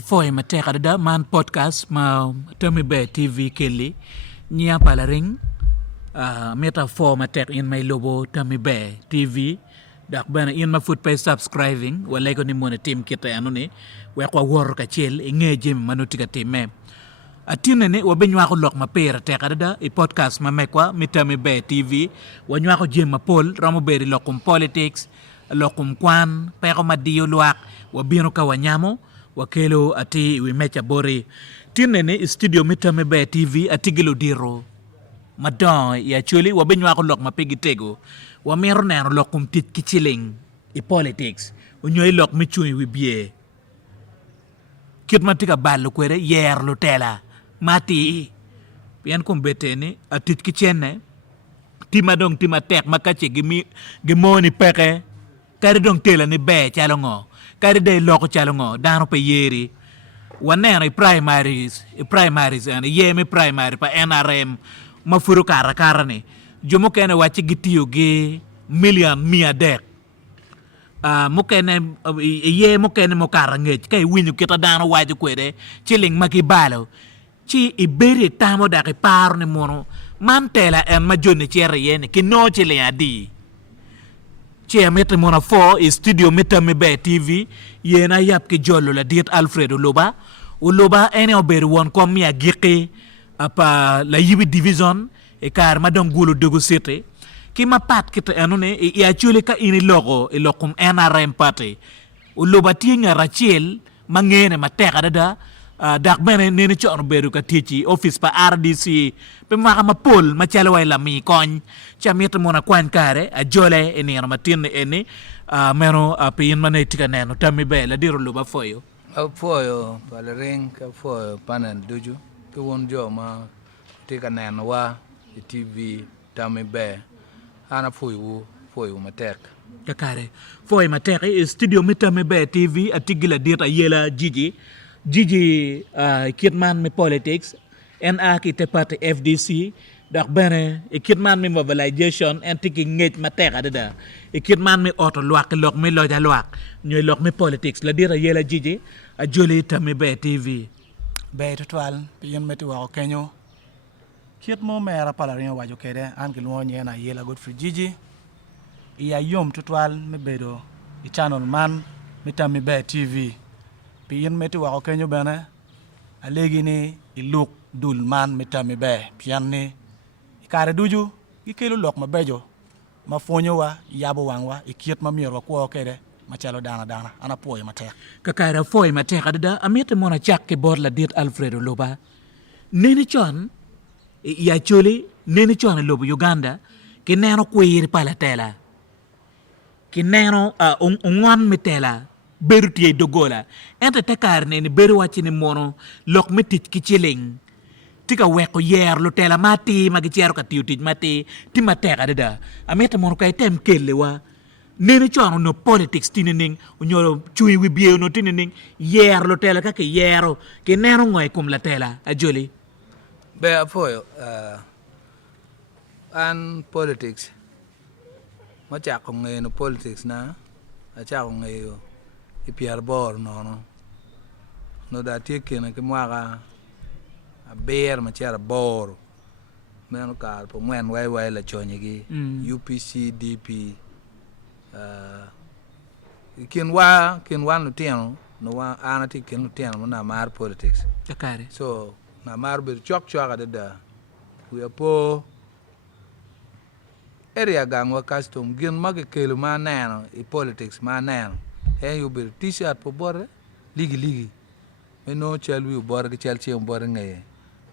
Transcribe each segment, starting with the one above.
Foi mateka da man podcast ma tami be TV kelli nya pala ring meta for matek in may lobo tami be TV dak bana in ma foot pay subscribing wala ko ni mona team kita ano ni we ko wor ka chel ngeje manuti ka team atine ne wo benywa ko lok ma pera teka da i podcast ma mekwa mitami be TV wanywa ko jem ma pol ramo beri lokum politics lokum kwan pe ko madiyo luak wo bino ka wanyamo wakelo ati wimecha bori tinene studio mitame be TV atigilo diro madon ya Acholi wabenywa ko lok mapigi tego wa mero na lokum tit kichiling i politics unyoy lok michui wibie kit matika ballo kwere yer lo tela mati pian kumbeteni atit kichene timadong timatek makache gimoni peke kare dong tela ni be chalongo kari day loko chalongo dano pe yeri wanena primaries and yemi primary pa NRM mafuru kara ni jomo kene wachi gitiyo gi million mia dek mukene ye mukene mokara ngech kay winyu kita dano waji kwede chiling makibalo chi iberi tamo daki paro ni mono mantela en majoni chere yene kino chiling adi Chia meta mona fo i studio meta me be TV yena yap ke jollo la diet Alfredo Oluba ene oberi won kom ya giki apa la yibi division e kar madon gulu dogo sete ki ma pat kita anone e Acholi ka ini logo e lokum NRM party Oluba tinga Rachel mangene mateka dada dak bene nene chon beru ka tichi office pa RDC pe maka mapul machala way lami kon chamita mona kwan kare a jole eni matin eni meno pin mane tika neno tami be la diro luba foyo foyo palaring ka foyo panan duju ke won jo ma tika neno wa TV tami be ana foyo matek kakare foyo matek studio mitame be TV atigila dita yela Gigi kitman me politics NA kite party FDC dak bene kitman me mobilization and tiki ngej mateka dada kitman me auto luak lok me loja luak nyoy lok me politics la dira yela Gigi a joli tame be TV be total yen meti wa kenyo kit mo mera pala rin wajo kede an kilmo nyena yela good free Gigi ya yom total me bedo i channel man mitami be TV yen meti wa kenyo bana alegi ni iluk dul man mitami be pian ni ikare duju ikelo lok mabejo mafonyo wa yabo wangwa ikiet mamiero ko kede machalo dana ana poy matek kakara foy matek dada amete mona chak ke bor la dit Alfredo Loba neni chon ya Acholi neni chon lobo Uganda ke neno kwir pala tela ke neno ungon mitela berutie dogola ente tekar ne beru wachini mono lok metit kichiling tika weko yer lo tela mati magichero ka tiutij mati timateka dada ameta mono kay tem kellewa nene chono no politics tinining unyoro chui wibie no tinining yer lo tela ka ke yero ke nero ngoy kum la tela Acholi be afoyo an politics machako ngeno politics na achako ngeyo ipiar bor no da tiekena ke mwaga a ber machara bor meno kar po mwen way la chonyegi UPC DP kin wa no tieno no wa anati kin no tieno na mar politics kakare so na mar bir chok da we po area gangwa custom gin mage kelu manano i politics manano you bir t-shirt po bor ligi meno chelwi bor ke chelche bor ngaye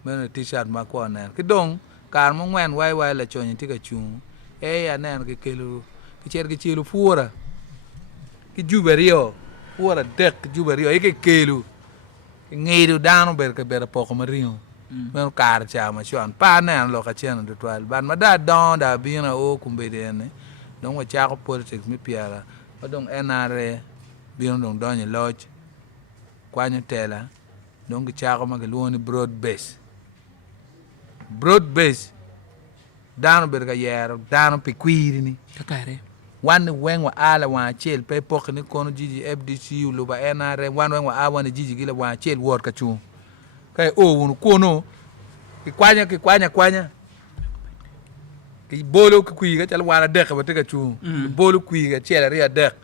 meno t-shirt ma ko nan ke dong kar mo ngwen way la chonyi tika chung ya nan ke kelu ke cher ke chelu fuora ke juberio fuora dek juberio ke kelu ngeidu dano ber ke ber poko mario meno kar cha ma chon pa nan lo ka chen do twal ban ma da don da bina o kumbede ne don wa cha ko politics mi piara odong NRM bino dong donye lodge kwanyo tela dong chako mageluoni broad base dano berga yero dano pikwiri ni kakare wan wen wa ala wan chel pe pok ni kono jiji FDC Oluba NRM wan wen wa awan jiji gila wan chel wor ka chu kai o won kono ki kwanya ki bolo ki kuiga chal wana dek ba te ka chu bolo kuiga chel ria dek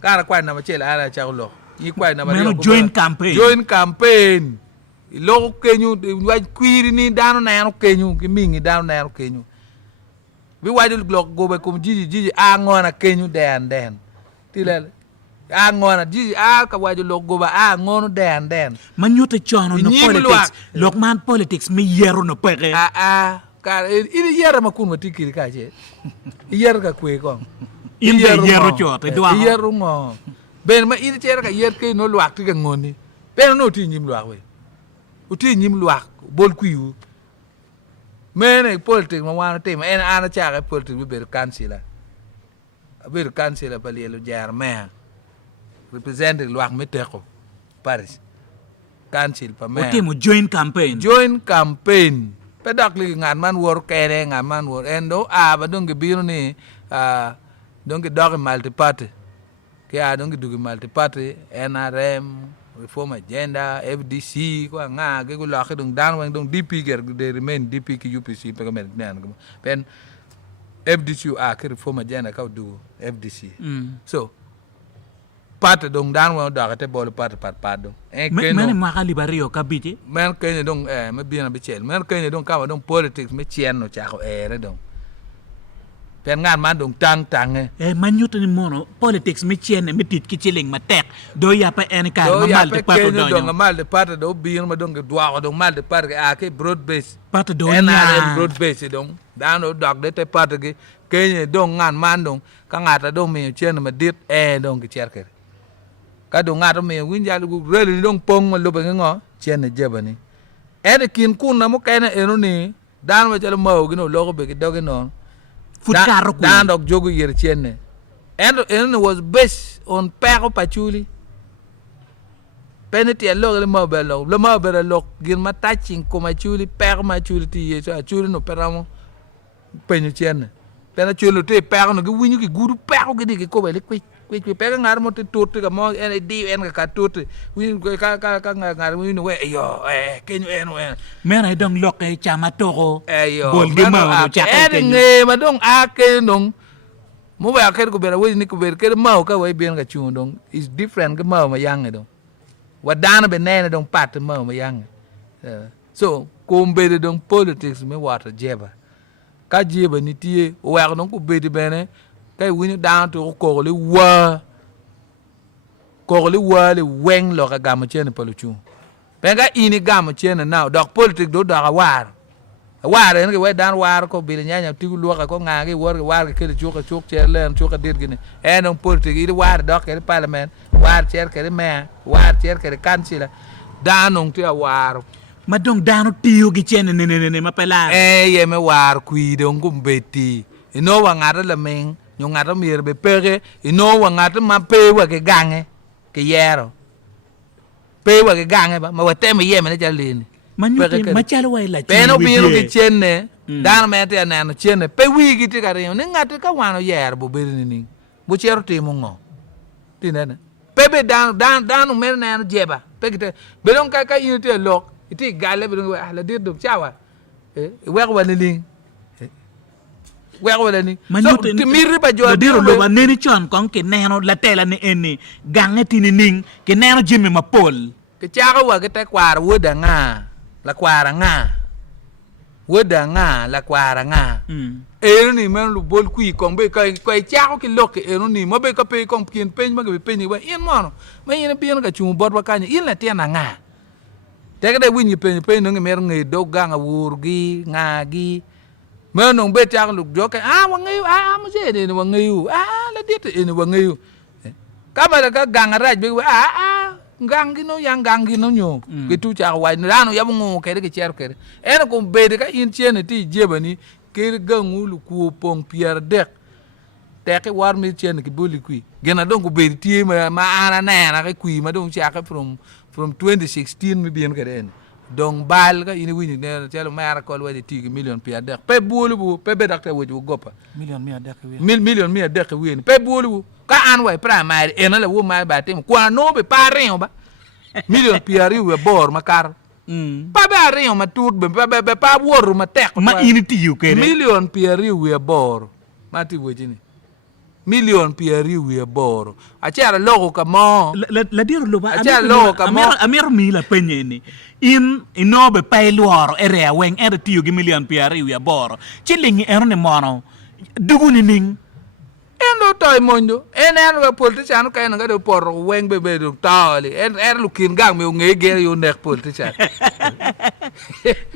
kara kwanya na chel ala cha lo yi kwanya na meno join campaign lo kenyu wa kuiri ni dano na no kenyu ki mingi dano na no kenyu bi wajul glok go be kum jiji a ngona kenyu den tilal a ngona jiji a ka wajul lok go ba a ngonu den man yote chono no politics lok man politics mi yero no pere ka ini yera ma kun mati kiri ka je yer ka kwe ko in yero chote dwa yero ngo ben ma ini chera ka yer ke no lwak ti ka ngoni ben no ti nyim lwak we uti nyim lwak bol kuyu mene politik ma wana tema en ana chaga politik be kansila pali lo jar maire representing lwak meteko Paris kansil pa maire uti mo join campaign pedak li ngan man wor kere ngan man wor endo ba dong biru ni dong dog multi party ke dong du multi party NRM reform agenda FDC ko nga ge ko lakh dong dan wang dong DP ger de remain DP ki UPC pe men nan pen FDC ke reform agenda ka du FDC so part dong dan wang da te bol part dong men ma khali bario kabiti men kene dong me bien be chel men kene dong ka dong politics me chien no cha ko dong pen ngan man dong tang man yote ni mono politics mi chien mi tit ki chiling ma tek do ya pa en ka ma mal de pato do mal de pato do bien ma dong dwa dong mal de pato ke broad base pato do NRM broad base dong dan do dog de te pato ke kene dong ngan man dong ka ngata dong mi chien ma dit dong ki cher ke ka dong ngata mi winja lu rele dong pong ma lo be ngo chien ne jebani kin kun na mo kene ni dan ma chalo mo gino logo be ke doge non dan dog jogu yer chenne and was based on Pero Acholi penalty lo le mobile lo gin ma touching ko Acholi Pero Acholi ti ye Acholi no peramo penyu chenne pena chulo te Pero no winyu ki guru Pero ki ko bele kwi Pero ngar mo te tote ka mo en di en ka tote win ka ngar win we yo kenyu en men ay dong lok e chama toro yo bol ge ma cha kenyu ma dong ke dong mo ba ke ko bera we ni ko ber ke ma ka we bien ka chu dong is different ke ma yang dong wadana be nene dong pat ma yang so ko mbede dong politics me wata jeba ka jeba ni tie o wa dong ko be di bene kai wini down to ko le weng lo ka gam chen poluchu penga ini gam chen now dok politic do da war en ke we dan war ko bil nyanya tigu lo ka ko ngage war ke chuk cher len chuk ka dir gine en politic ide war dok ke parliament war cher ke me war cher ke kansila danong ti war ma dong dano tiyo gi chen ne ma pela ye me war kui dong kumbeti ino wa ngara la meng nyo ngata mir be pere ino wa ngata ma pe wa ke gange ke yero pe wa ke gange ba ma wa te me yeme ne jalini manyote ma chalo wa la pe no biro ke chenne dan me te na no chenne pe wi gi te ka re ne ngata ka wano yer bo be ni bo chero te mo ngo ti ne pe be dan me na no jeba pe ke be don ka yin te lok iti gale be don wa la dir dum chawa wa ni wala ni so timiri ba jo diro lo ba neni chon kon ke neno la tela ni eni gange tini ning ke neno jimi ma pol ke chaga wa ke te kwar woda nga la kwara nga ero ni men lu bol kui kon be kai chago ki loke ero ni mo be ka pe kon pin pen ma be pen ni wa in mono ma yin pin ka chu bot wa kanya in la tena nga te ga de win pen no mer ngi do ganga wurgi ngagi menong be chak luk joke wangayu mo je de wangayu la dit en wangayu ka ba ka ganga raj be gangi no yang gangi no nyo ke tu chak wa no ya mo ke de cher ke en ko be de ka in chene ti jebani ke gangu lu ku pong pierre dek te ke war mi chene ki boli kui gena don ko be ti ma ana na ke kui ma don chak from 2016 mi bien ke den dong bal ka ini wini ne chelo mara ko wadi tigi million pi adek pe bulu bu pe be dakte wuju gopa million mi adek wi million mi adek wi pe bulu ka an way primary ena la wo ma ba tem kwa no be parin ba million pi ari we bor makar pa ba rin ma tut be pa woru ma tek ma ini tiyu kere million pi ari we bor mati wojini million pi ari we bor achara logo ka mo la dir lo ba Acha lo ka mo. amer mi la penye ni in inobe pay luoro ere wen ere tiyu gi million piari wi boro chilingi erne mono duguni ning endo toy mondo enen we politician ka en ngado por weng be do tawli en lukin gang me ngege yo nek politician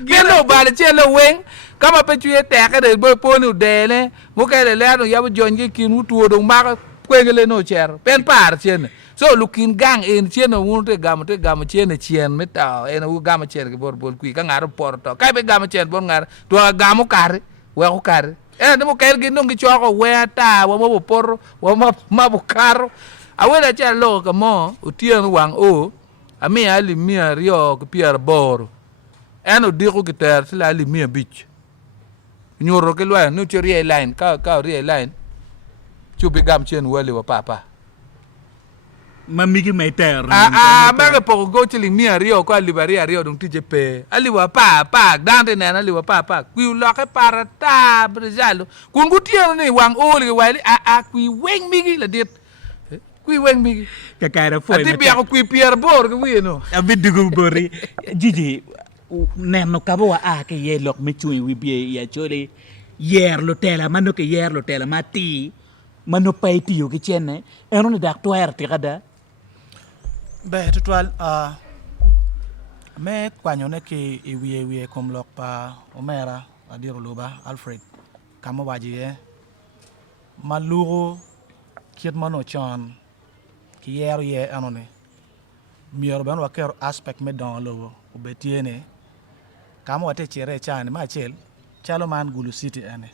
gelo bale chelo weng kama pe tuye te ka de bo ponu dele mo ka le no yabo jonge kin utuo do ma kwengele no cher pen par chen so lukin gang en chen no te gam chen meta en u gam chen ke bor bol kui ka ngaro porto ka be gam chen bor ngar to gam kar we ko kar mo kel gi no gi choko we ta wo mo por wo ma bu kar awela cha lo ka mo utien wang o ami ali mia rio ke pier bor en o diko ki ter sila ali mia bich nyoro ke lwa no chori line ka ri line chupi gam chen wali wa papa mamigi meter ma ke poko go chili mia rio ko ali bari rio dong tije pe ali wa papa dante na ali wa papa kwi lo ke parata brzalo kun gutien ni wang oli wali kwi weng migi la dit kwi weng migi ka kaira foi ati bia ko kwi pier bor ke wi no abidugu bori jiji neno kabo wa ke ye lok me chui wi bie ya chole yer lo tela mano ke yer lo tela mati mano pay tiyo ki chene eno ni dak tuer ti kada be tutwal me kwanyo ne ke iwie kom lok pa omera adir Oluba Alfred kamo waji ye maluro kiet mano chan ki yer ye anone mier ban waker aspect me don lo obetiene kamo wate chere chan ma chel chalo man gulu city ane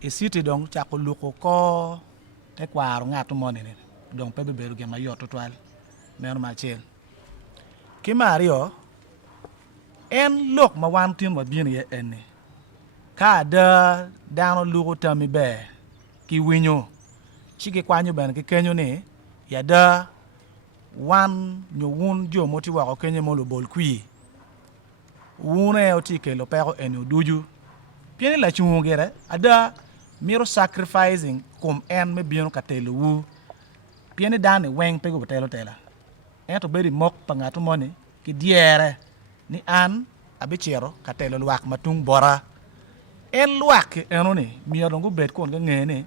e city dong chako luko ko te kwaro ngatu monene dong pebe beru ge mayo tutwal men ma chel ki mario en lok ma wan tin wa bien ye ene ka da dano luko tami be ki winyo chike kwanyo ben ki kenyo ni ya da wan nyo wun jo moti wa ko kenyo mo lo bol kwi wune o tike lo pero ene duju pieni la chungere ada miro sacrificing kom en me bien ka telo wu pieni dane weng pego telo tela en to beri mok pangato moni ki diere ni an abichero ka telo luak matung bora en luak enoni miro ngo bet kon ngene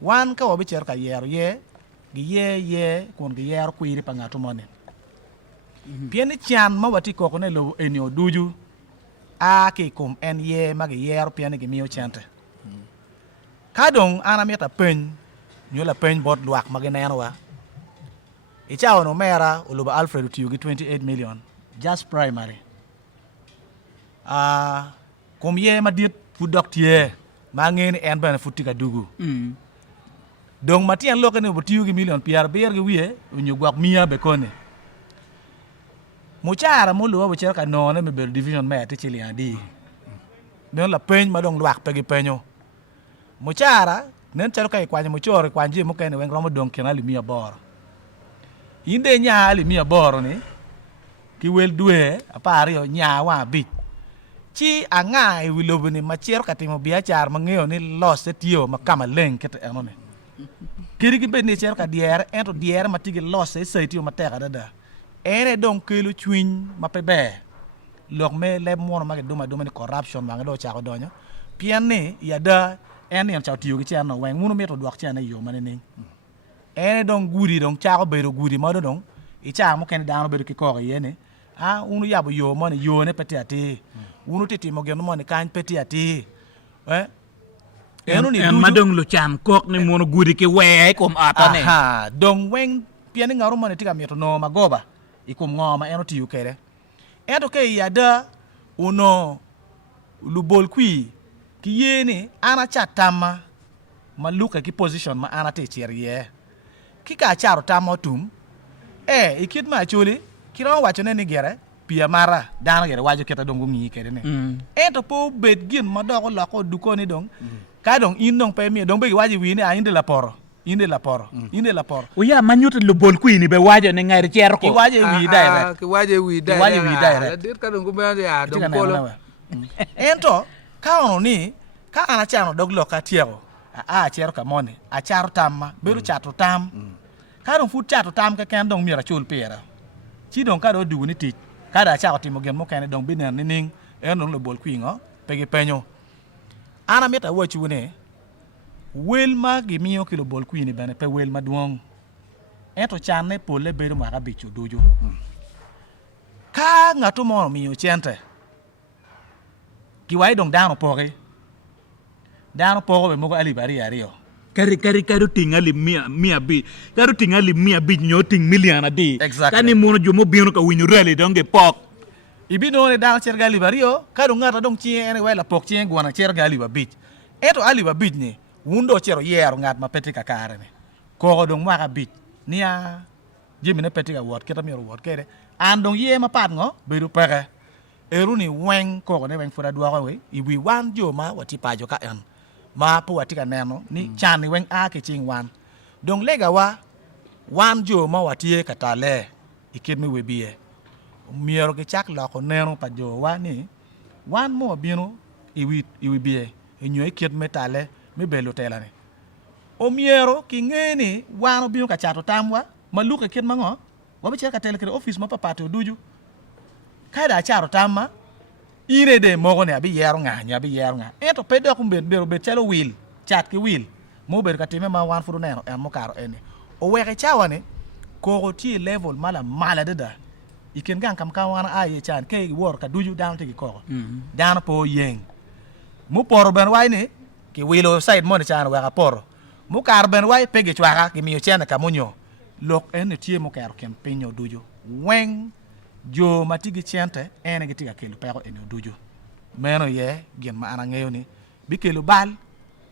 wan ka obichero ka yero ye gi ye kon gi yero kwiri pangato moni pieni chan ma wati ko ne lo eni oduju ke kom en ye mag yer piani gi miyo chante kadong ana meta pen nyola pen bot luak magenenwa ichao no mera Oluba Alfred tiyo gi 28 million just primary kom ye madit fudok tie mangeni en bana futika dugu dong matien lokane tiyo gi million piar ber gi wie nyugwak mia be kone muchara mulu wa cher ka none me ber division me ti chili adi me la pen ma dong luak pe gi penyo muchara nen chero kai kwanye muchore kwanje mo kene wen romo dong kenali mia bor inde nya ali mia bor ni ki wel due apari yo nya wa bi chi anga e wilobo ni ma cher ka timo bia char ma ngeo ni los setio ma kama leng ket enone kiri gi be ni cher ka diere ento diere ma tigi los setio ma teka dada ene don kelu chwin mapebe lok me le mono ma duma ni corruption ma do cha ko donyo pianne ya da ene yam cha tiyo gi chano wen munu meto dwak chana yo mane ning ene don gudi don cha ko bedo gudi ma do don i cha mo ken daano bedo ki ko yene unu yabo yo mane yo ne peti ati unu titi mo geno mane kan peti ati enu ni en madong lu chan kok ni mono gudi ke we kom atane don wen pianne ngaru mane tika meto no magoba ikum ngoma eno tiyo kere ento ke yada uno lubol kwi ki yene ana chatama maluka ki position ma ana te cherie ki ka charo tamo tum ikit ma chuli kiro wacho ne ni gere pia mara dana gere wajo keta dong ngi kede ne ento po bet gin ma do ko la ko du ko ni dong ka dong in dong pe mi dong be waji wi ne a inde la poro o ya manyuta lo bol ku ni be wajo ne ngari cer ko ki waje wi direct ki waje wi direct dir ka dong ko be ya dong ko lo ento ka ono ni ka ana chano dog lo ka tiego a cer ka mone a charo tamma beru chato tam ka dong fu chato tam ka ken dong mira chul pera chi dong ka do du ni ti ka da cha ko timo gen mo ken dong binen ni ning en dong lo bol ku ngo pege penyo ana meta wo chu ne wel ma gi miyo kilo bol ku ni bene pe wel ma duong eto chan ne pole beru ma ka bichu duju ka ngato mo miyo chente ki wai dong dano poge be mo ko ali bari ario kari tingali mia bi kari tingali mia bi nyo ting million adi Exactly. kani mono jomo bino ka winyo rally donge pok ibino ne dano cer gali bario ka dong ngata dong chie ene wai la pok chie gwana cer gali ba bich eto ali ba bich ni wundo cero yero ngat ma peti ka kare ne ko dong ma ka bich nia jimi ne peti ka wot keta mi wot kede an dong ye ma pat ngo beru pere eru ni weng ko ne weng fura dwa ko we ibi wan jo ma wati pajo ka en ma po wati ka neno ni chan ni weng a ke ching wan dong lega wan jo ma wati ka tale iket mi we biye miero ke chak la ko neno pa jo wa ni wan mo bino iwi biye inyo iket metale mi belo tela ne o miero ki ngeni wan bino ka chato tamwa maluka ket mango wa be ka tele ke office ma papato duju kada charo tamma ire de mogo ne abi yero nga eto pedo ko bero be chelo wil chat ki wil mo ber katime ma wan furu neno en mo karo ene o weke chawane ko ti level mala deda iken gan kam kan wana aye chan ke wor ka duju down te ko down po yeng mo poro ben wai ne ki wilo side mo ne chan wa ka poro mo kar ben wai pege chwaka ki miyo chen ka munyo lok en tie mo karo kem pinyo duju weng jo matigi chente ene gitiga kelo pero ene duju meno ye gen ma ana ngayo ni bi kelo bal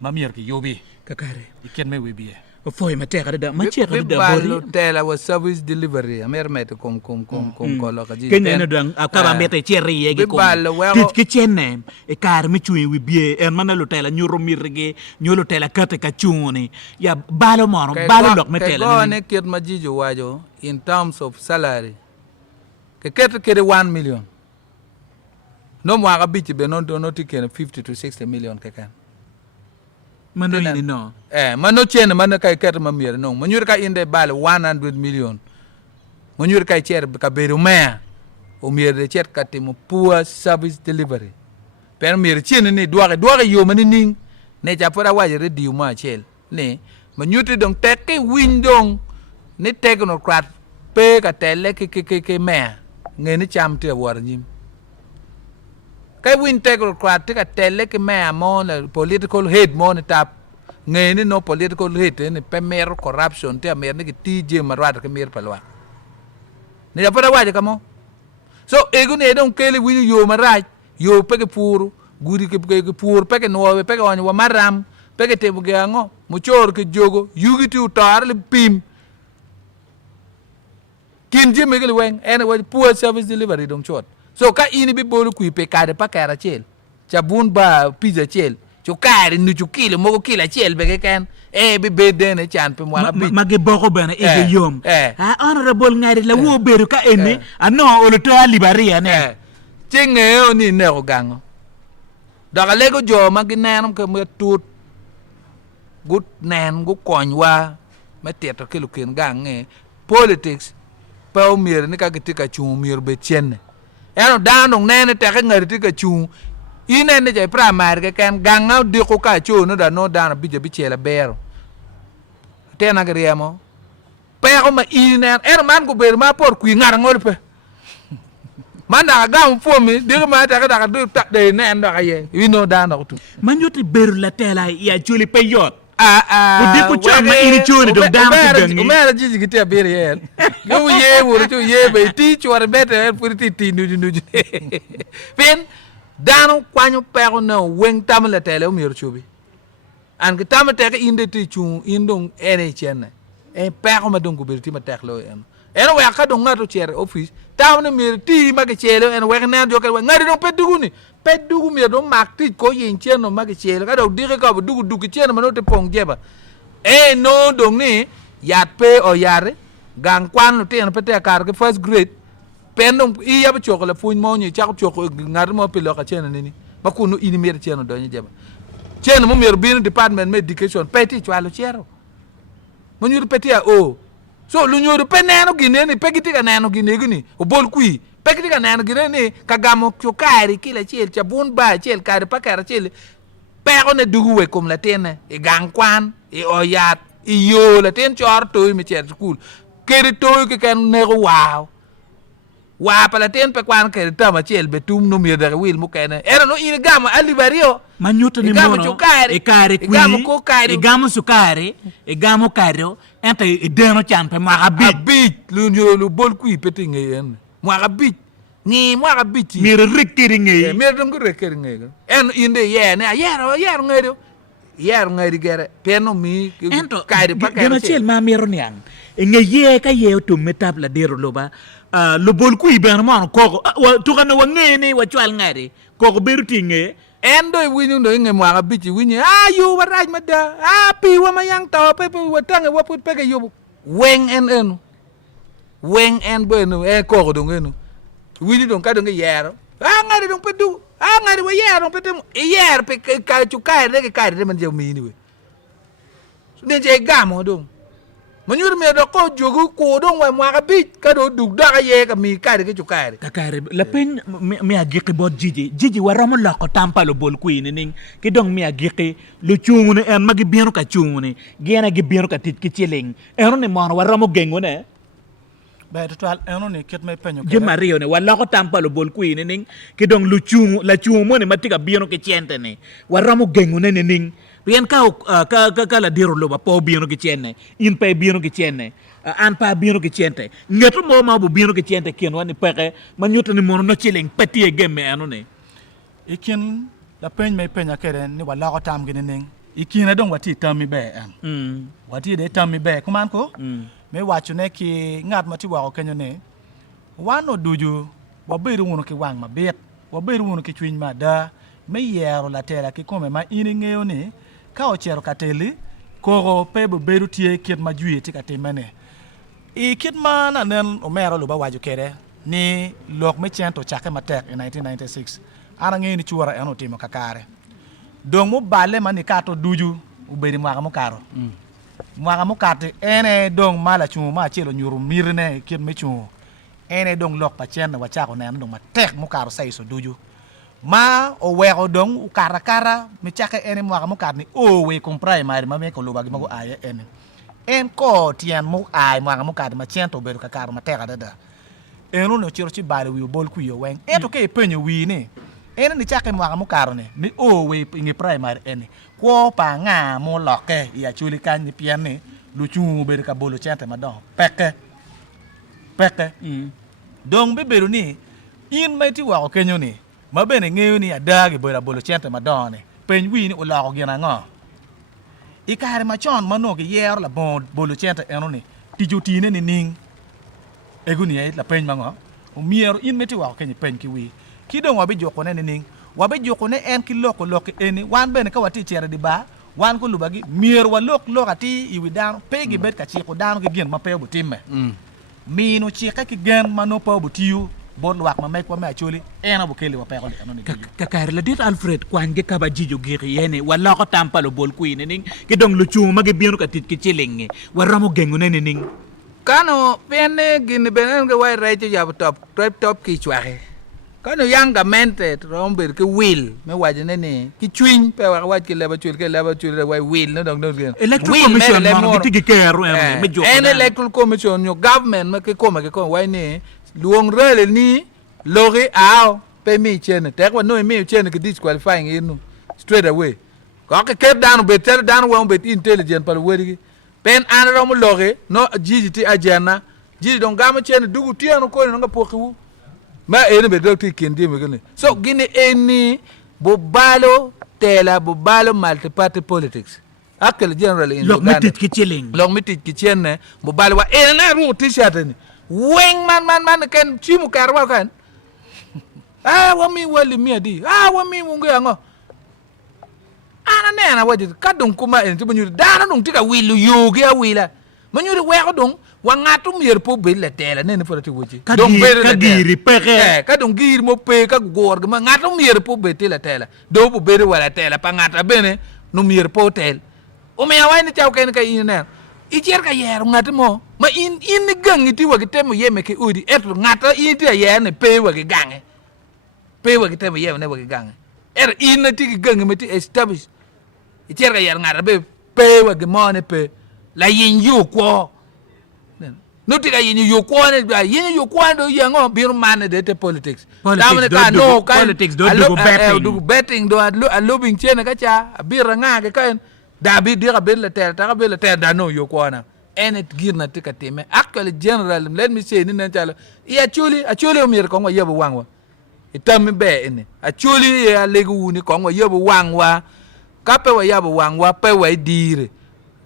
ma mier ki yobi kakare iken me webie o foy ma teka da ma cheka da balo bori tela wa service delivery amer met kom ko lo ka ji kenya no dang akaba mete cherry yegi ko tit ki chenne e kar mi chui wi bie en manalo tela nyuro mirge nyolo tela kate ka chuni ya balo moro balo lok metela ko ne ket ma jijo wajo in terms of salary ke kete 1 million no mo aga bichi be non do not ken 50 to 60 million ke kan mano ni no mano chen mano kai kete ma mier no mo nyur ka inde bal 100 million mo nyur kai cher ka beru me o mier de cher ka timo poor service delivery per mier chen ni doare yo mani ning ne ja pora waje redio ma chel ne mo nyuti dong teke windong ni technocrat pe ka tele ke me ngeni cham te war nyim kay win technocrat ka tele ke me amon political head mon tap ngeni no political head ni pe mer corruption te mer ni ti je marwat ke mer palwa ni ja para waje kamo so egu ne don kele win yo maraj yo pe ke puru guri ke pur pe ke no pe ke on wa maram pe ke te bugango mu chor ke jogo yugiti utar le pim kin je megel weng ene wa poor service delivery dong chot so ka ini bi bolu ku pe ka de pa kara chel chabun ba pizza chel cho kare nu chu kilo mo kilo chel be ke ken bi be de ne chan pe mo bi magi boko bana e yom honorable ngari la wo beru ka ene ano olo to alibaria ne chenge oni ne o gango daga lego jo magi nenam ke mo tut gut nen gu konwa me teto kilo ken gange politics pa o mier ni ka gitika chu mier be chen eno danong nene te ka ngari tika chu ine ne je primary ke kan ganga di ko ka chu no da no dana bi je bi chela bero te na griemo pe ko ma ine eno man ko ber ma por ku ngar ngol pe man da ga fo mi de ma ta ka do ta de ne ndo ka ye wi no dana ko tu man yoti beru la tela ya joli pe yot di ko chama ini choni do dam ko gangi o mera jiji gite bere yel yo ye woro to ye be ti chwar bete pour ti nu pen dano kwanyo pero no wen tam la tele o mir chubi an ke tam te inde ti chu indong ene chen pero ma dong ko ber ti ma tek lo en en we ka do ngato chere office tawne mir ti magi chele en we na jo ka ngari do pedugu ni pedugu mir do mak ti ko yin chen no magi chele ka do dire ka dugu chen ma no te pong jeba no dong ni yat pe o yare gang kwan no ten pete kar ke first grade pen no I ya choko la fuñ mo ni chako choko ngar mo pilo ka chen ni ma kunu ini mir chen do ni jeba chen mo mir bin department me education peti chwalo chero mo nyur peti a o so lu nyuru pe neno gine ni pegiti ka neno gine gini o bol kui pegiti ka neno gine ni kagamo chokari kila chel chabun ba chel kari pakara chel pero ne dugu we kom la tene e gang kwan e oyat e yo la ten chor to mi cher school keri to ke kan ne wow wa pala ten pe kwan keri tama chel betum no mi da wil mu kene era no in gama alibario manyuto ni mono e kare qui e gamo sukare e gamo karo enta e deno champe ma habit lu nyolu bol kui petinge yen mo habit ni mo habit mi rekeri nge mi dum ko rekeri nge en inde ye ne yer ngedo yer ngedi gere peno mi kairi pakere chel ma mero niang nge ye ka ye to metap la dero loba lo bol kui ben mo ko to kana wa ngene wa chwal ngari ko beruti nge endo winyu ndo nge mwa bichi winyu yu waraj mada pi wa mayang to pe watanga wa put pege yu weng en weng en beno ko do ngeno winyu don ka do nge yero ngari don pedu ngari wa yero petem yer pe ka chu kai de ka de man je mi ni we ne je gamo do manyur me do ko jogu ko do wa mwa bich ka do dug da ye ka mi ka de chu kai ka kai la pen mi agiki bot jiji waramo la ko tampa lo bol ku ni ning ki dong mi agiki lo chungune en magi bienu ka chungune gena gi bienu ka tit ki chileng ero ne mon waramo gengo ne ba total eno ne ket me penyo je mario ne wala ko tampa lo bol ku ni ning ki dong lo chung la chung mo ne matika bienu ki chente ne waramo gengo ne ning rien ka la diro lo ba po bienu ki chenne in pe bienu ki chenne an pa bienu ki chente ngeto mo ma bu bienu ki chente ken wani peke manyuto ni mono no chileng patie gemme anu ne ikin la pen me penya kere ni wala ko tam gene ning ikin adon wati tam mi be an wati de tam mi be kuman ko me wachu ne ki ngat mati wa ko kenyo ne wano duju wa beru wono ki wang ma bet wa beru wono ki twin ma da me yero la tela ki kome ma ini ngeo ni ka o chero kateli ko pe bu beru tie kit ma juye ti katemene e kit ma na nen o mero lo ba waju kere ni lok me chento chake matek in 1996 ara ngeni chuara eno timo kakare donc mo bale mani kato duju u beri mwaka mo karo mwaka mo kate ene donc mala chu ma chelo nyuru mirne kit me chu ene donc lok pa chen wa chako nen donc matek mo karo sai so duju ma o wego dong u kara mi chake ene mwaka mo karni o we kum primary ma me ko Oluba gi mago aye ene en ko tian mo ay mwaka mo karni ma chento beru ka karo ma tega dada eno no chiro chi bale wi bol ku yo wen eto ke penyo wi ni ene ni chake mwaka mo karo ne ni o we ngi primary ene ko pa nga mo loke ya chuli kan ni pian ni lu chu beru ka bolo chente ma don peke dong be beru ni in meti wa ko kenyo ni ma bene ngeu ni adagi bola bolo chente madone pen wi ni ola ko gena ngo ikare ma chon mano ke yer la bon bolo chente eno ni tijuti ne ni ning eguni ai la pen mango o miero in meti wa kenyi pen ki wi ki don wa be joko ne ni ning wa be joko ne en ki loko eni wan bene ka wati chere di ba wan ko lubagi miero wa lok ati i wi dan pe gi bet ka chi ko dan ke gen ma pe bu timme mino chi ka ki gen mano pa bu tiu bon wak ma mek wa ma Acholi ena bu kele wa pe ko eno ni kakar la dit Alfred kwange ka ba jijo giri yene wala ko tampa lo bol ku ni ning ki dong lu chu magi bienu ka tit ki chileng waramo gengo ne ning kano pene gini benen ke wai reche jab top ki chwahe kano yanga mente romber ke will me waje ne ni ki chwin pe wa waj ke leba chul wai will no dong dong electoral commission mo tigi kero me jo en electoral commission yo government me ke koma wai ni luong rele ni lori ao pe mi chene tek wa no mi chene ke disqualifying inu straight away ko ke keep down better down wa bet intelligent par wori pen an ro mo lori no jiji ti ajana jiji don gama chene dugu tiano ko no nga pokiwu ma ene be doctor kendi me gene so gine eni bo balo tela bo balo multi party politics akkel general in Uganda lok mitit ki chene bo balo wa ene na ru t-shirt ni weng man ken chimu karwa kan wami wali miadi wami mungu yango ana nena wadi kadung kuma en tibu dana dong tika wilu yogi a wila manyuri weko dong wangatu mier po bele tela nene fora ti wuji dong giri peke ka dong giri mo pe ka gor ma ngatu mier po betela tela do po bere wala tela pa ngata bene no mier po tel o me awai ni taw ken ka ina ijer ka yer ngatu mo ma in gang ti wagi temo yeme ke udi eto ngata in ti yer ne pe wagi gange pe wagi temo yeme ne wagi gange in ti gang me ti establish ijer ka yer ngata be pe wagi mo ne pe la yin yu ko no tika yin yu ko ne ba yin yu ko do yango bir man de politics politics do betting do lobbying chene ka cha bir nga ke kan da bi dira ber la terre ta ber la terre da no yu ko na enet girna tika teme actually general let me say ni nan tala Acholi o mir ko ngo yebo wangwa itam be ene Acholi ya legu ni ko ngo yebo wangwa kape wa yebo wangwa pe wa dire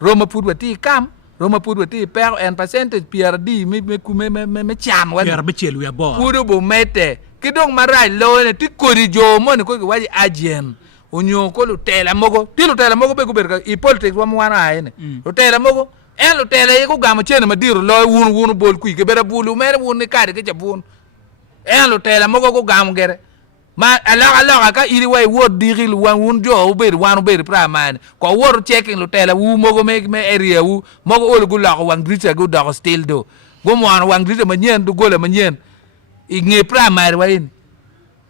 Roma put ti kam Roma put ti per en percentage PRD me cham wa per bechelu ya bo pudo bo mete kidong marai lo ne ti kori jo mo ne ko waji agent onyo ko lu tela mogo ti lu tela mogo be ko ber I politics wa mwana ene lu tela mogo en lu tela ko gamo chene madiru lo wun bol ku ke bera bulu mere wun ni kade ke jabun en lu tela mogo ko gamo gere ma ala ka iri way word diril wun jo be wanu be primary ko word checking lu tela wu mogo me area wu mogo ol gu la ko wang drita go do still do go mo wang drita ma nyen du gole ma nyen I nge primary wa in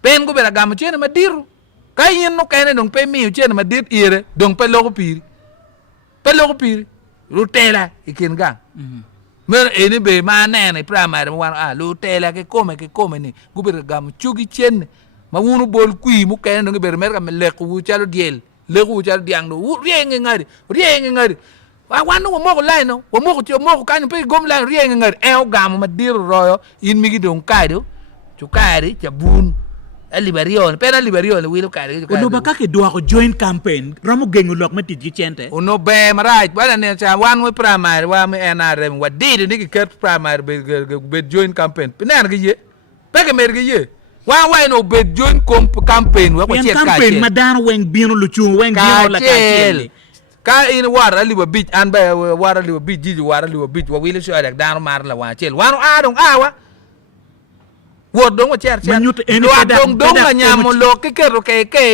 pen go bera gamo chene madiru ka yin no kene dong pe mi chene madit ire dong pe loko piri lu tela ikin gang mer ene be ma nene primary wan lu tela ke come ni go bera gamo chugi chene ma wunu bol kui mu kene dong ber mer ka me lek wu chalo diel le wu chalo diang do rienge ngari wa wanu mo ko laino wo mo ko kan pe gom la rienge ngari o gamo ma dir royo in mi gidong kaido chukari chabun liberion pena liberion wilu kari Oluba ka ke do ko joint campaign ramu gengu lok ma tiji chente uno be marai bala ne cha wan we primary wa me NRM wa didi ni ke primary be joint campaign pena ga ye peke mer ga ye wa no be joint campaign wa ko che ka campaign madan weng binu lu chu weng binu la ka chele ka in wara liba beach an ba wara liba beach jiji wara liba beach wa wilu so ada dan mar la wa chel wanu adong awa word dong cher dong na nyamo lo ke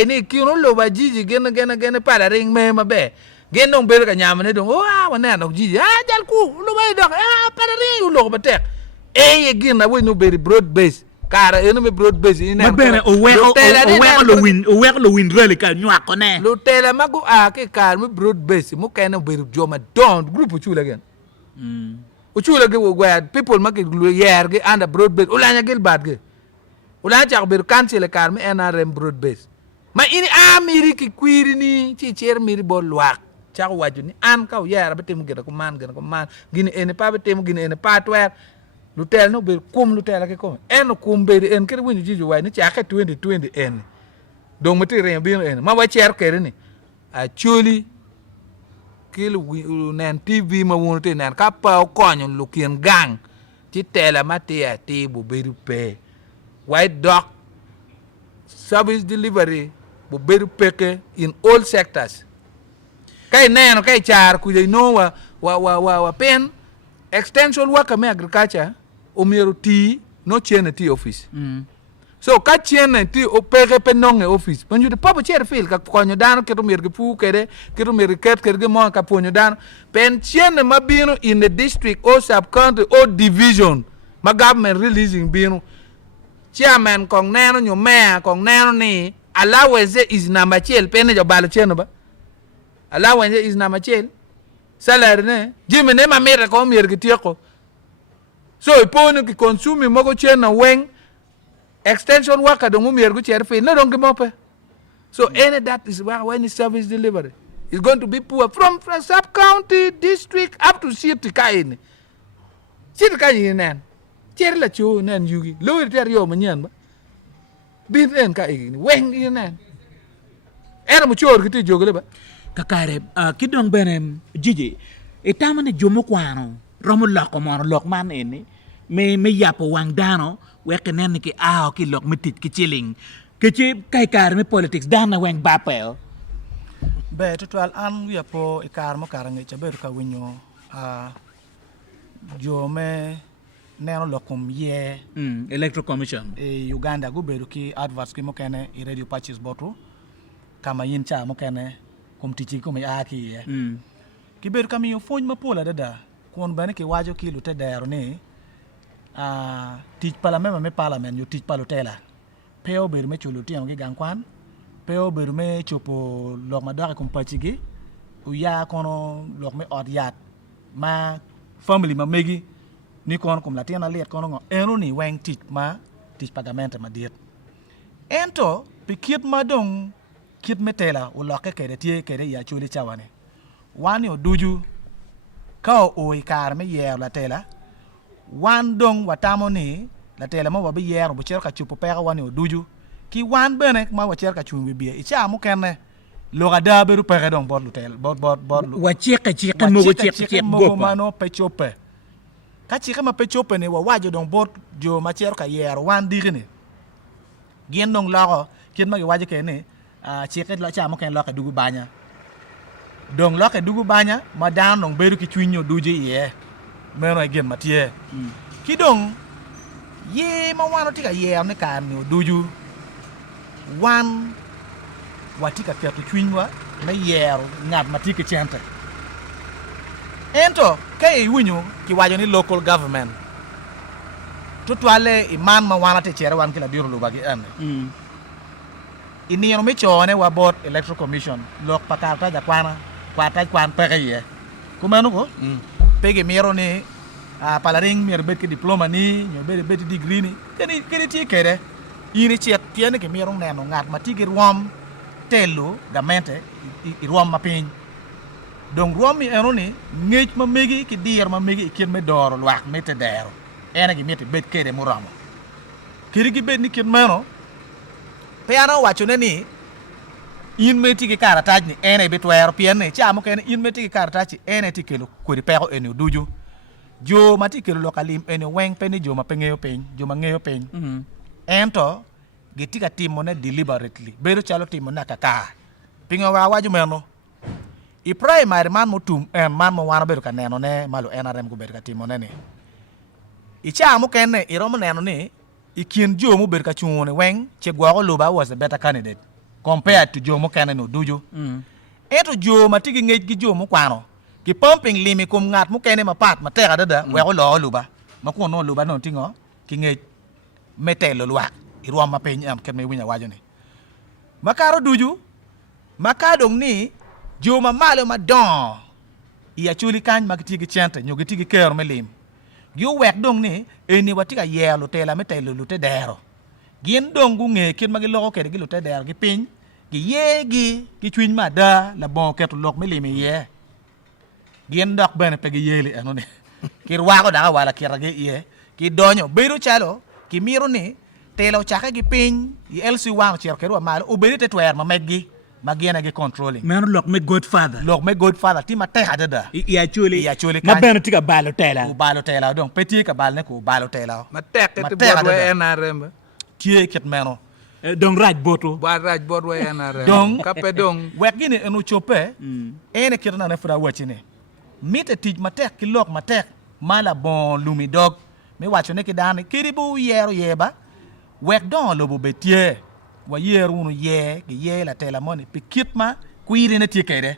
ni kiuno lo ba jiji gena para ring me mabe gen dong ber ka nyamo ne dong wa na no jiji jal ku lo ba dok para ring lo ba tek ye gena we no ber broad base kara eno me broad base ina mabere o we lo win really ka nywa ko ne lo tela magu ke kar me broad base mo kene ber joma don group chula gen uchula ge where people make yer ge and broad base ulanya gel bad ge ulanya ber cancel kar me NRM broad base ma ini amiri ki kwiri ni ci cher miri bol wak cha waju ni an ka yer betem ge ko man gini ene pa betem gini ene pa twer lu tel no ber kum lu tel ke ko en kum ber en kere woni jiju way ni cha ka 2020 en donc meti re bien en ma wa cher kere ni Acholi kil nen TV ma won te nen ka pa ko nyon lu kien gang ti tela matia ti bu beru pe white dog service delivery bu beru peke in all sectors kay nen kay char ku no wa pen extension worker me agriculture o mero ti no chene ti office so ka chene ti o pege penong office banju de papa cher fil ka konyo dan ke mer ke pu kede ke mer ket ke mo ka ponyo dan pen chene mabino in the district or sub county or division ma government releasing bino chairman kong neno nyo mayor kong neno ni allowance is number chel pen jo balo chene ba allowance is number chel salary ne jimi ne ma mere ko mer ke tieko so ipono ki consume mo ko chene weng extension worker don't move here go chair no don't give up so any that is when service delivery is going to be poor from sub county district up to city kain nen chair la chu nen yugi lo ter yo manyan ba bin en ka igi wen nen era mo chor kiti jogle ba kakare kidong benem jiji itamane jomo kwano romo lok man eni me yapo wang dano wek nen ki ki lok metit ki chilling ke chi kai kar me politics dana wang bapel be tutwal an wiya po ikar mo karange chaber ka winyo jo me neno lokum ye electoral commission Uganda go beru ki adverts ki mo kene i radio patches botu kama yin cha mo kene kum tichi kum ya ki ye ki beru kami yo fony mapola dada kon bane ki wajo ki lute dero ni tich parliament me parliament yo tich palotela peo beru me chulu tiam gi gankwan peo beru me chopo lok madaka kum pachigi uya kono lok me odyat ma family ma megi ni kono kum latina liet kono ngo eno ni weng tich pagamente ma diet ento pikit madong kit metela uloke kede tie kede ya chuli chawane wani oduju ka o ikar me yer la tela wan dong watamo ni la tela mo wabi yer bu cher ka chupo pega wani oduju ki wan bene ma wa cher ka chumbi bie icha mo kenne lo ga da beru pega dong bot lutel bot wa cheka mo cheka go mano pechope ka chika ma pechope ni wa wajo dong bot jo ma cher ka yer wan digini gien dong lago kit ma gi waje kene chika lo cha mo ken lo ka dugu banya dong lo ka dugu banya ma dan dong beru ki chwinyo duje ye meno gen matie ki dong ye ma wano tika ye ne kan ni duju wan watika keto chwinywa na yer ngat matika chente ento kay winyo ki wajo ni local government tutwale iman ma wana te chere wan kila biro luba gi ane iniro me chone wa bot electoral commission lok pakarta ja kwana kwata kwan pege ye kumanu ko pege miro ni palaring mir bet ke diploma ni nyo bet degree ni keni ti kede ini chet tiene ke miro neno ngat matigi rom telo gamente i rom mapin donc rom mi eno ni ngej ma megi ki dir ma megi kien me doro lwak mete dero ene gi mete bet kede mo ramo kiri gi bet ni kien meno piano wacho ne ni in meti ki karataj ni ene betwero pian ni chamo ken in meti ki karataj ene ti kelo kodi pego ene duju jo mati kelo lokalim ene weng peni jo ma pengeyo pen jo ma ngeyo pen ento gitika timo ne deliberately bero chalo timo na kaka pingo wa waju meno i primary man mutum man mo wana bero ka neno ne malo NRM go bero ka timo ne ni i chamo ken ne i romo neno ni i kien jo mo bero ka chune weng che gwa Oluba was a better candidate compared to jo mo ken no duju eto jo matigi ngej gi jo mo kwano ki pumping limi kum ngat mo ken ma pat ma tera dada we ko lo Oluba ma ko no Oluba no tingo ki ngej metelo lwa i rom ma peny am ken me winya wajo ni makaro duju makadong ni jo ma malo ma don i Acholi kan magitigi chente nyo gitigi ker me lim gyo wek dong ni eni watika yelo tela metelo lute dero gien dong gu nge kin magi loko kede gi lute dero gi piny gi yegi gi chwiny ma da la bon keto lok me lim ye gien dok bene pe gi yeli eno ni kir wako da wala kirage ye ki donyo beru chalo ki miro ni telo chaka gi piny i LC wang cher kerwa malo uberi te twer ma meggi magiana ge controlling men lok me godfather ti mate hadada ya chuli ma ben tika balotela ku balotela donc petit ka balne ku balotela ma tek te bodwe NRM tie ket meno donc raj boto ba raj bodwe NRM donc kape dong wegini enu chope ene kirna ne fra wachine mite tij matek ki lok matek mala bon lumi dog me wacho ne ki dane kiribu yero yeba wek don lobo betie wa yer unu ye ki ye la tela moni pikit ma kuiri ne tikere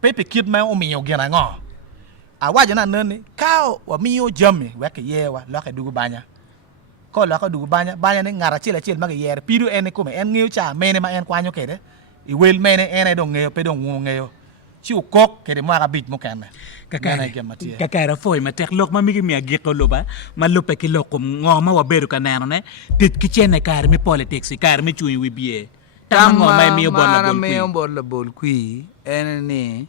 pe pikit ma o miyo gena ngo a wajo na nani kao wa miyo jami wek ye wa la ka dugu banya ko la ka dugu banya ne ngara chile chile mag yer piru ene ko me en ngiu cha mene ma en kwanyo kede i wel mene ene dong ngeo pe dong unu ngeo chi ukok kede mo ka bit mo kana kakara foi ma tek lok ma migi mi agiko loba ma lope ki lokum ngoma wa beru kanano ne tit ki chene kar mi politics kar mi chuy wi bie tam ngoma mi bon la bol kui ene ni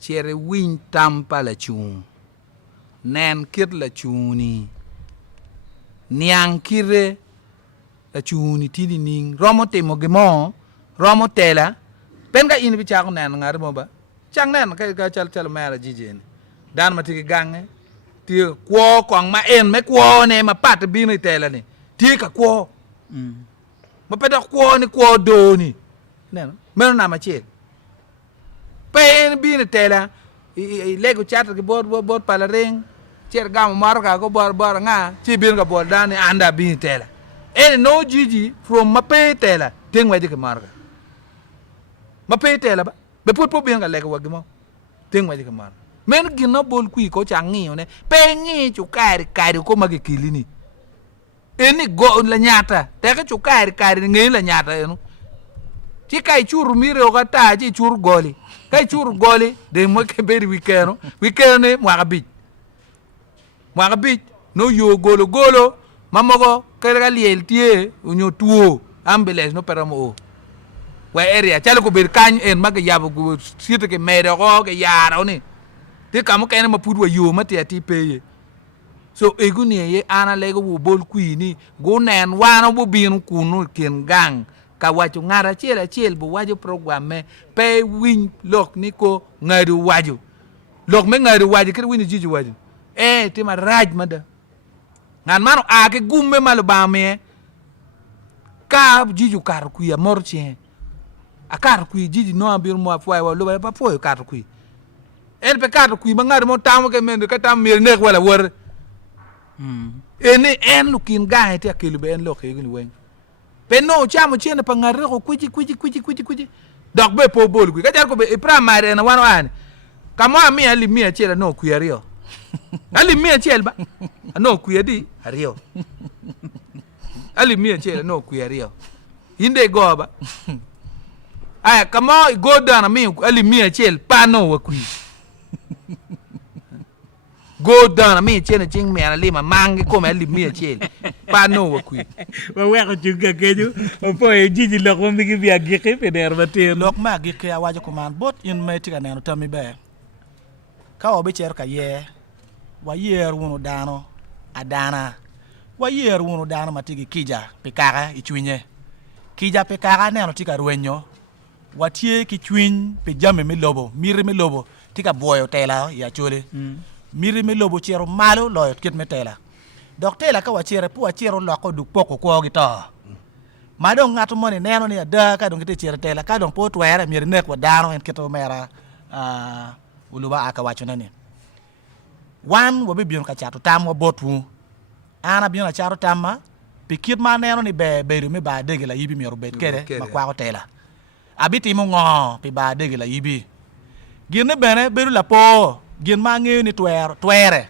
chere win tam pala chung nen kir la chuni niang kire la chuni tini ning romo temo gemo romo tela penga in bi cha ko nen ngar mo ba chang nen ka chal mera jijen dan ma tigi gange tia kwo kong ma en me kwo ne ma pat bi ni tela ni tia ka kwo ma peda kwo ni kwo do ni ne me na ma che pe bi ni tela lego chat ke bot pala ring cher gam mar ka ko bor nga chi bin ka bor dani anda bi ni tela no jiji from ma pe tela ting wa ke mar ka ma pe tela ba be put po bin ka lego wa gimo ting wa ke mar men gino bol kui ko changi ne pe ngi chu kari ko magi kilini eni go la nyata te ka chu kari ngi la nyata enu ti kai churu mire o kata ji churu goli kai churu goli de mo ke beri weekend ne mo agabit no yo golo mamogo kere liel tie unyo tuo ambulance no peramo wa area chale ko ber kan en mag yabo go site ke mere ko ke yara ni ti kam ke ne ma pudwa yo mate ati peye so eguni ye ana lego wo bol kuini go nen wana bo bin kunu ken gang ka wacho ngara chiel bo wajo program me pe win lok ni ko ngadu wajo lok me ngadu wajo kre win jiji wajo ti ma raj mada ngan mano a ke gumme mal ba me ka jiju kar ku ya morche a kar ku jiji no ambir mo fo wa lo ba fo kar ku pe kar ku ma ngadu mo tam ke men ka tam mir nek wala wor en lukin ga te akelu be en lo ke gni wen pe no chamo chene pa ngare ko kuji dok be po bol ku ka jar ko be primary na wano an kama mi ali mi chela no ku yario ali mi chel ba no ku yadi ario ali mi chela no ku yario inde go ba aya kama go down mi ali mi chel pa no wa ku go down mi chene ching me ali ma mangi ko me ali mi chel pa no wa ku wa ko juga keju po e jiji lo ko mi gi bi agike pe der batir lok ma gi ke awajo ko man bot in me tiga neno tami be ka obi cher ka ye wa yer wonu dano adana wa yer wonu dano matigi kija pikara ichwinye kija pikara neno tika rwenyo watie ki chwiny pe jame me lobo miri me lobo tika boyo tela ya chole miri me lobo chero malo lo kit me tela dok tela ka wachere pu wachero loko duk poko ko gi to madong ngatu moni neno ni ada ka dong kite chere tela ka dong po twere miri nek wadano en kito mera uluba aka wacho nani wan wabi bion ka chato tam wa botu ana bion ka chato tamma pikit ma neno ni be me ba degela yibi mi robet kere ma kwa ko tela abiti mo ngo pi ba degela yibi gine bene beru la po gin ma nge ni twere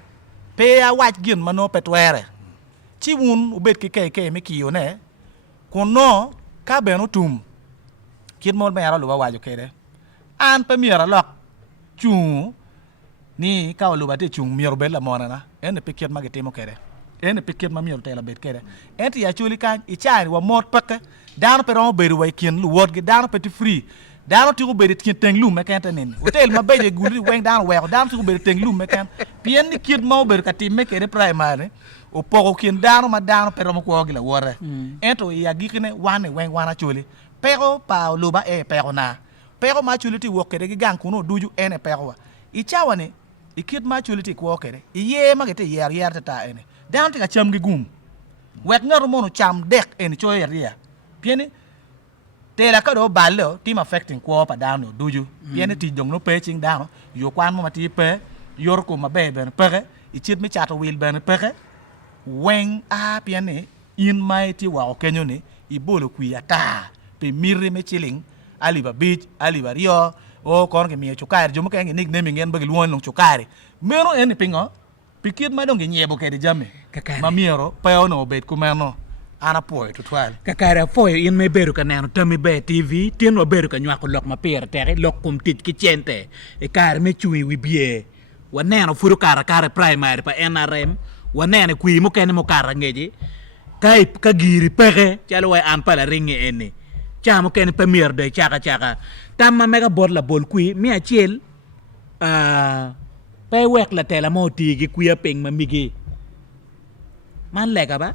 pe ya wach gin mano pe twere chi wun ubet ki ke me kiyo ne kuno ka beno tum kit mon me ara luba wajo kere an pe mi ara lok chung ni ka luba te chung mi robet la mona na en pe kit ma getimo kere en pe kit ma mi tela bet kere en ti ya chuli kan I chari wa mot peke dano pe ron beru wa kin lu wot gi dano pe ti free dano ti ko be ti teng lu me kan tanen hotel ma be guri wen dano we dano ti ko be teng lu me kan pien ni kid mo be ka ti me kere primary o pogo kin dano ma dano pe ron ko gi la wore ento ya gikine wane wen wana chuli pero pa luba pero na pero ma chuli ti wokere gi gang kuno duju ene pero I chawane I kid ma chuli ti ko kere I ye ma gete yer ta ene dano ti ka cham gi gum wek ngaro mono cham dek ene choyer ya pieni tela ka do ballo team affecting ko pa dano duju pieni ti dong no pe ching dano yo kwan mo mati pe yor ko mabe ben pere I chit mi chato wil ben pere wen a pieni in mai ti wa okenyo ni I bolo ku ata pe mirre me chiling aliba beach aliba rio o kon ke mi chukari jomo ke ngi ne mi ngen bagi luon long chukari mero en pingo pikit ma dong nyebo ke di jamme mamiero pe ono bet ku merno ana poe to twal kakara foyo in me beru ka neno tami be tv tien wa beru ka nyako lok ma pere tere lok kum tit ki chente e kar me chui wi bie wa neno furu kara primary pa NRM wa neno kui mo ken mo kara ngeji kai ka giri pege chalo wa an pala ringi ene chamo ken premier de chaka tamma mega bor la bol kui mi achiel pe wek la tela mo tigi kuya ping ma migi man lega ba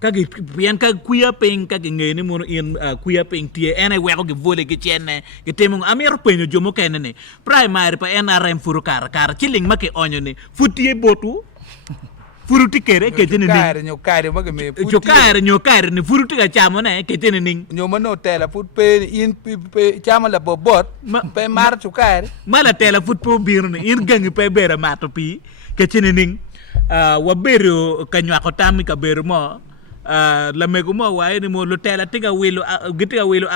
kagi pian ka kuya peng kagi ngeni mo in kuya peng tie ene weko ge vole ge chenne ge temong amer penyo jomo kenene primary pa NRM furu kar chilling make onyo ni futie botu furuti kere ke tene ni nyokare mage me nyokare ni furuti ga chamo ne ke tene ni nyoma no tela fut pe in pe chama la bobot pe mar chukare mala tela fut po birne in gangi pe bere mato pi ke tene ni wa bero kanywa ko tami ka bero mo la mego mo waye ni mo lo tela tiga wilo